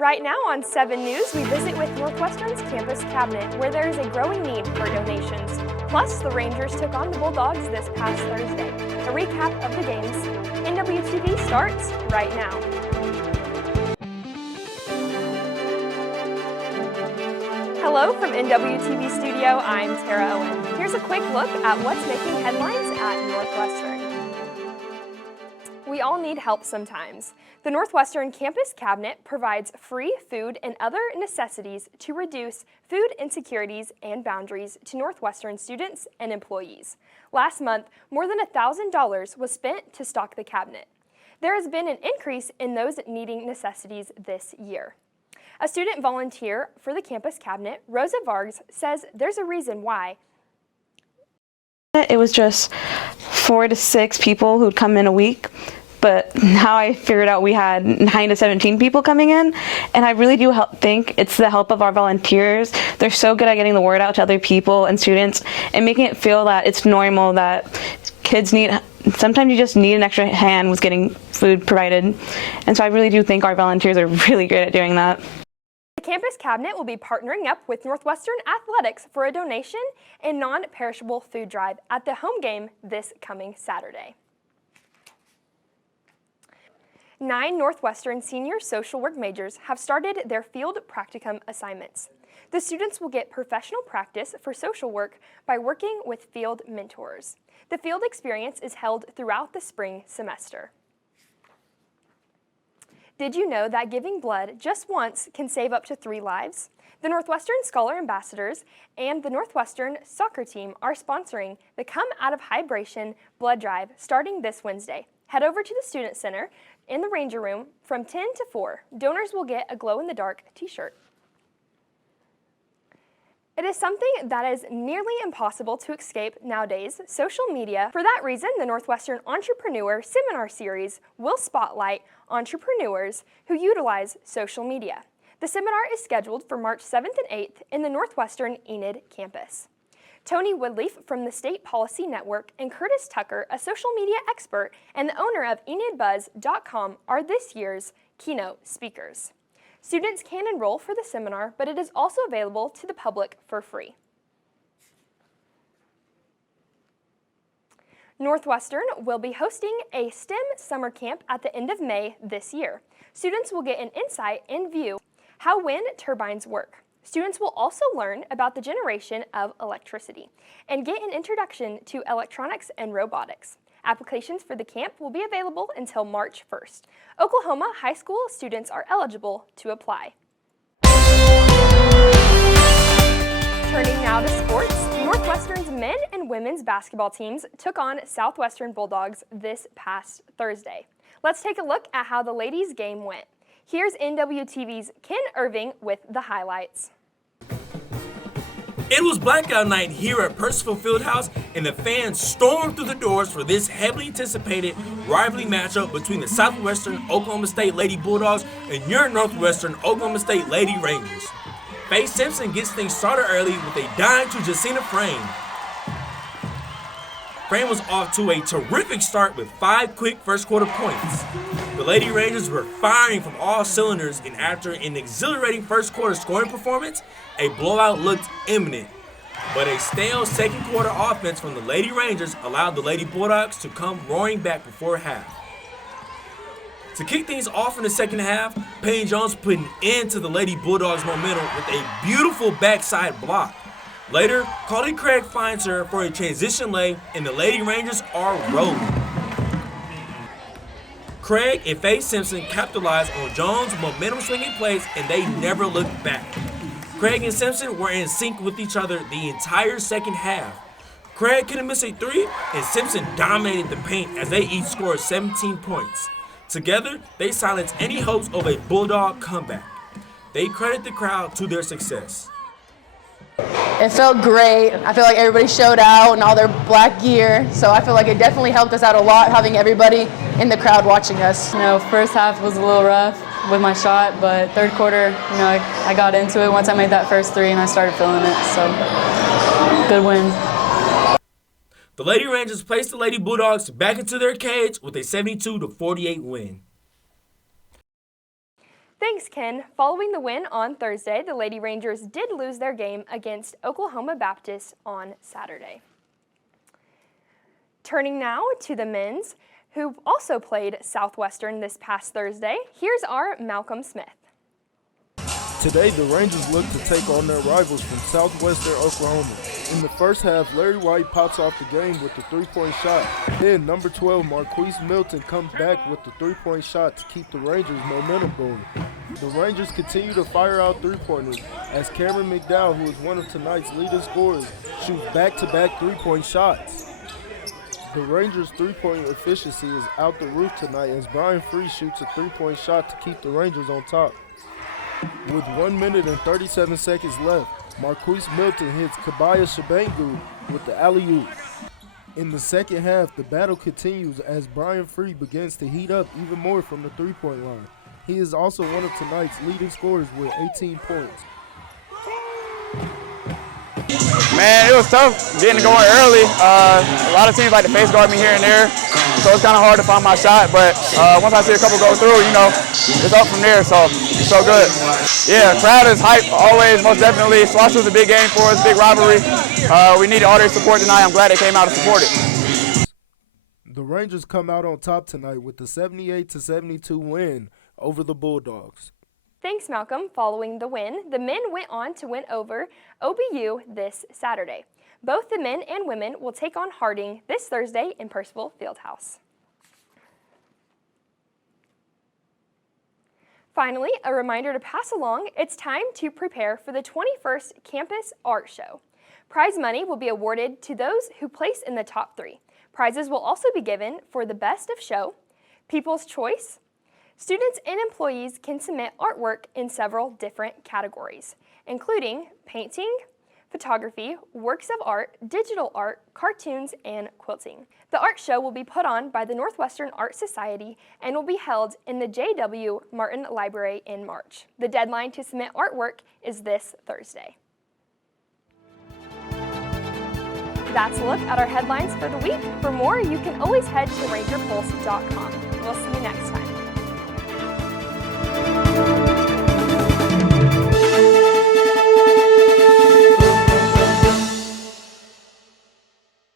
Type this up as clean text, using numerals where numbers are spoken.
Right now on 7 News, we visit with Northwestern's campus cabinet, where there is a growing need for donations. Plus, the Rangers took on the Bulldogs this past Thursday. A recap of the games. NWTV starts right now. Hello from NWTV Studio, I'm Tara Owen. Here's a quick look at what's making headlines at Northwestern. We all need help sometimes. The Northwestern Campus Cabinet provides free food and other necessities to reduce food insecurities and boundaries to Northwestern students and employees. Last month, more than $1,000 was spent to stock the cabinet. There has been an increase in those needing necessities this year. A student volunteer for the Campus Cabinet, Rosa Vargas, says there's a reason why. It was just 4 to 6 people who'd come in a week. But now I figured out we had 9 to 17 people coming in, and I really do think it's the help of our volunteers. They're so good at getting the word out to other people and students and making it feel that it's normal that kids sometimes you just need an extra hand with getting food provided. And so I really do think our volunteers are really good at doing that. The Campus Cabinet will be partnering up with Northwestern Athletics for a donation and non-perishable food drive at the home game this coming Saturday. 9 Northwestern senior social work majors have started their field practicum assignments. The students will get professional practice for social work by working with field mentors. The field experience is held throughout the spring semester. Did you know that giving blood just once can save up to 3 lives? The Northwestern Scholar Ambassadors and the Northwestern soccer team are sponsoring the Come Out of Hibration blood drive starting this Wednesday. Head over to the Student Center in the Ranger Room from 10 to 4. Donors will get a glow-in-the-dark t-shirt. It is something that is nearly impossible to escape nowadays, social media. For that reason, the Northwestern Entrepreneur Seminar Series will spotlight entrepreneurs who utilize social media. The seminar is scheduled for March 7th and 8th in the Northwestern Enid campus. Tony Woodleaf from the State Policy Network and Curtis Tucker, a social media expert and the owner of EnidBuzz.com, are this year's keynote speakers. Students can enroll for the seminar, but it is also available to the public for free. Northwestern will be hosting a STEM summer camp at the end of May this year. Students will get an insight and view how wind turbines work. Students will also learn about the generation of electricity and get an introduction to electronics and robotics. Applications for the camp will be available until March 1st. Oklahoma high school students are eligible to apply. Turning now to sports, Northwestern's men and women's basketball teams took on Southwestern Bulldogs this past Thursday. Let's take a look at how the ladies' game went. Here's NWTV's Ken Irving with the highlights. It was blackout night here at Percival Fieldhouse, and the fans stormed through the doors for this heavily anticipated rivalry matchup between the Southwestern Oklahoma State Lady Bulldogs and your Northwestern Oklahoma State Lady Rangers. Faye Simpson gets things started early with a dime to Jacina Frame. Frame was off to a terrific start with 5 quick first quarter points. The Lady Rangers were firing from all cylinders, and after an exhilarating first quarter scoring performance, a blowout looked imminent. But a stale second quarter offense from the Lady Rangers allowed the Lady Bulldogs to come roaring back before half. To kick things off in the second half, Payne Jones put an end to the Lady Bulldogs' momentum with a beautiful backside block. Later, Carly Craig finds her for a transition lay, and the Lady Rangers are rolling. Craig and Faye Simpson capitalized on Jones' momentum-swinging plays, and they never looked back. Craig and Simpson were in sync with each other the entire second half. Craig couldn't miss a 3, and Simpson dominated the paint as they each scored 17 points. Together, they silenced any hopes of a Bulldog comeback. They credit the crowd to their success. It felt great. I feel like everybody showed out in all their black gear, so I feel like it definitely helped us out a lot having everybody in the crowd watching us. First half was a little rough with my shot, but third quarter, I got into it once I made that first 3 and I started feeling it, so good win. The Lady Rangers placed the Lady Bulldogs back into their cage with a 72-48 win. Thanks, Ken. Following the win on Thursday, the Lady Rangers did lose their game against Oklahoma Baptist on Saturday. Turning now to the men's, who also played Southwestern this past Thursday, here's our Malcolm Smith. Today, the Rangers look to take on their rivals from Southwestern Oklahoma. In the first half, Larry White pops off the game with the three-point shot. Then, number 12, Marquise Milton comes back with the three-point shot to keep the Rangers' momentum going. The Rangers continue to fire out three-pointers as Cameron McDowell, who is one of tonight's leading scorers, shoots back-to-back three-point shots. The Rangers' three-point efficiency is out the roof tonight as Brian Free shoots a three-point shot to keep the Rangers on top. With 1 minute and 37 seconds left, Marquise Milton hits Kabaya Shabangu with the alley-oop. In the second half, the battle continues as Brian Free begins to heat up even more from the three-point line. He is also one of tonight's leading scorers with 18 points. Man, it was tough getting going early. A lot of teams like to face guard me here and there, so it's kind of hard to find my shot. But once I see a couple go through, it's up from there, so it's so good. Yeah, crowd is hype always, most definitely. Swatch was a big game for us, big rivalry. We needed all their support tonight. I'm glad they came out to support it. The Rangers come out on top tonight with the 78-72 win over the Bulldogs. Thanks, Malcolm. Following the win, the men went on to win over OBU this Saturday. Both the men and women will take on Harding this Thursday in Percival Fieldhouse. Finally, a reminder to pass along, it's time to prepare for the 21st Campus Art Show. Prize money will be awarded to those who place in the top 3. Prizes will also be given for the best of show, People's Choice. Students and employees can submit artwork in several different categories, including painting, photography, works of art, digital art, cartoons, and quilting. The art show will be put on by the Northwestern Art Society and will be held in the J.W. Martin Library in March. The deadline to submit artwork is this Thursday. That's a look at our headlines for the week. For more, you can always head to rangerpulse.com. We'll see you next time.